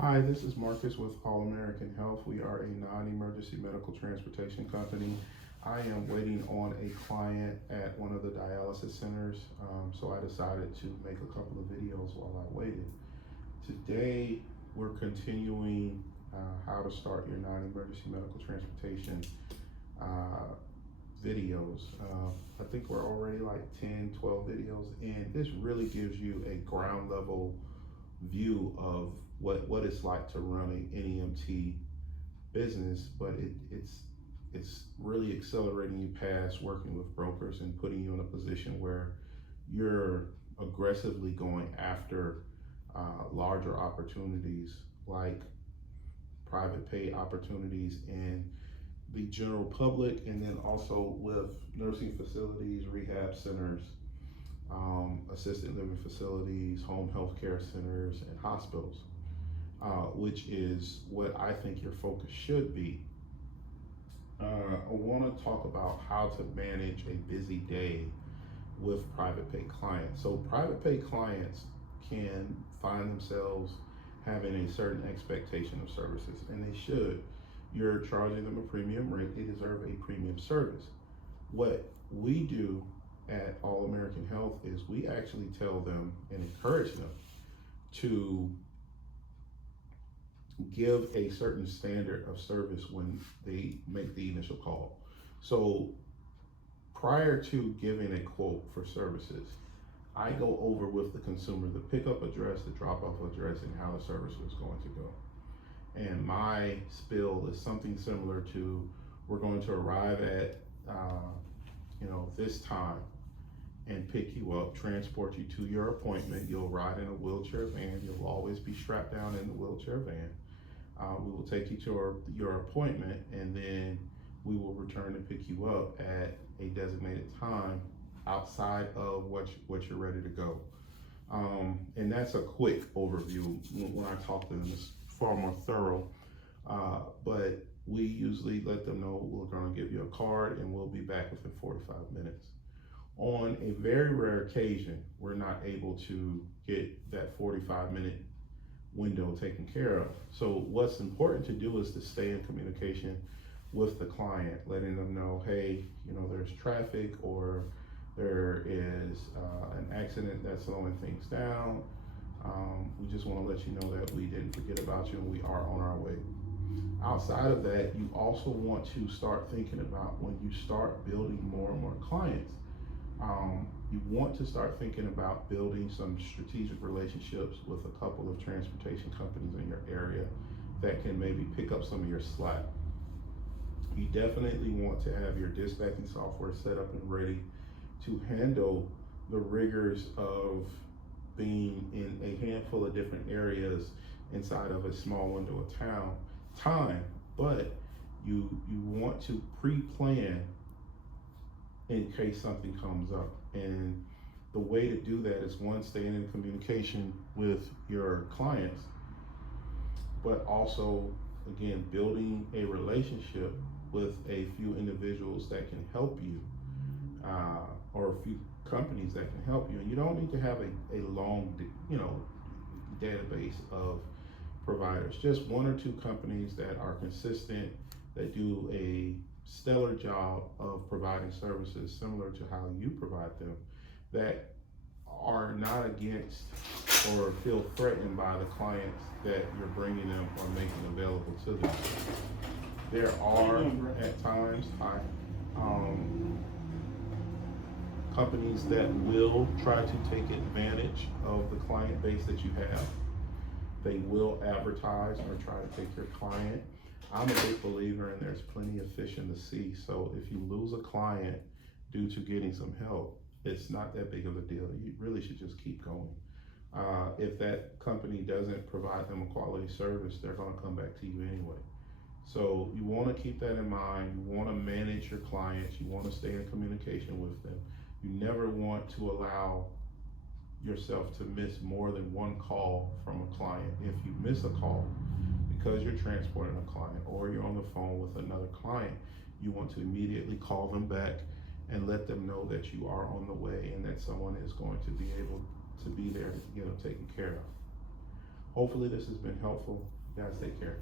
Hi, this is Marcus with All American Health. We are a non-emergency medical transportation company. I am waiting on a client at one of the dialysis centers, so I decided to make a couple of videos while I waited. Today, we're continuing how to start your non-emergency medical transportation videos. I think we're already like 10, 12 videos in. This really gives you a ground level view of what it's like to run an NEMT business, but it's really accelerating you past working with brokers and putting you in a position where you're aggressively going after larger opportunities like private pay opportunities in the general public, and then also with nursing facilities, rehab centers, assisted living facilities, home health care centers, and hospitals, which is what I think your focus should be. I want to talk about how to manage a busy day with private pay clients. So private pay clients can find themselves having a certain expectation of services, and they should. You're charging them a premium rate, they deserve a premium service. What we do at All American Health is we actually tell them and encourage them to give a certain standard of service when they make the initial call. So prior to giving a quote for services, I go over with the consumer the pickup address, the drop-off address, and how the service is going to go. And my spiel is something similar to, we're going to arrive at this time and pick you up, transport you to your appointment. You'll ride in a wheelchair van. You'll always be strapped down in the wheelchair van. We will take you to your appointment, and then we will return to pick you up at a designated time outside of what you're ready to go. And that's a quick overview. When I talk to them, it's far more thorough, but we usually let them know we're going to give you a card and we'll be back within 45 minutes. On a very rare occasion, we're not able to get that 45-minute window taken care of. So what's important to do is to stay in communication with the client, letting them know, hey, there's traffic, or there is an accident that's slowing things down. We just want to let you know that we didn't forget about you and we are on our way. Outside of that, you also want to start thinking about, when you start building more and more clients, you want to start thinking about building some strategic relationships with a couple of transportation companies in your area that can maybe pick up some of your slack. You definitely want to have your dispatching software set up and ready to handle the rigors of being in a handful of different areas inside of a small window of time, but you want to pre-plan in case something comes up. And the way to do that is, one, staying in communication with your clients, but also, again, building a relationship with a few individuals that can help you, or a few companies that can help you. And you don't need to have a long database of providers. Just one or two companies that are consistent, that do a stellar job of providing services similar to how you provide them, that are not against or feel threatened by the clients that you're bringing them or making available to them. There are at times companies that will try to take advantage of the client base that you have. They will advertise or try to take your client. I'm a big believer in there's plenty of fish in the sea. So if you lose a client due to getting some help, it's not that big of a deal. You really should just keep going. If that company doesn't provide them a quality service, they're going to come back to you anyway. So you want to keep that in mind. You want to manage your clients. You want to stay in communication with them. You never want to allow yourself to miss more than one call from a client. If you miss a call because you're transporting a client or you're on the phone with another client, you want to immediately call them back and let them know that you are on the way and that someone is going to be able to be there to get them taken care of. hopefully this has been helpful. You guys take care.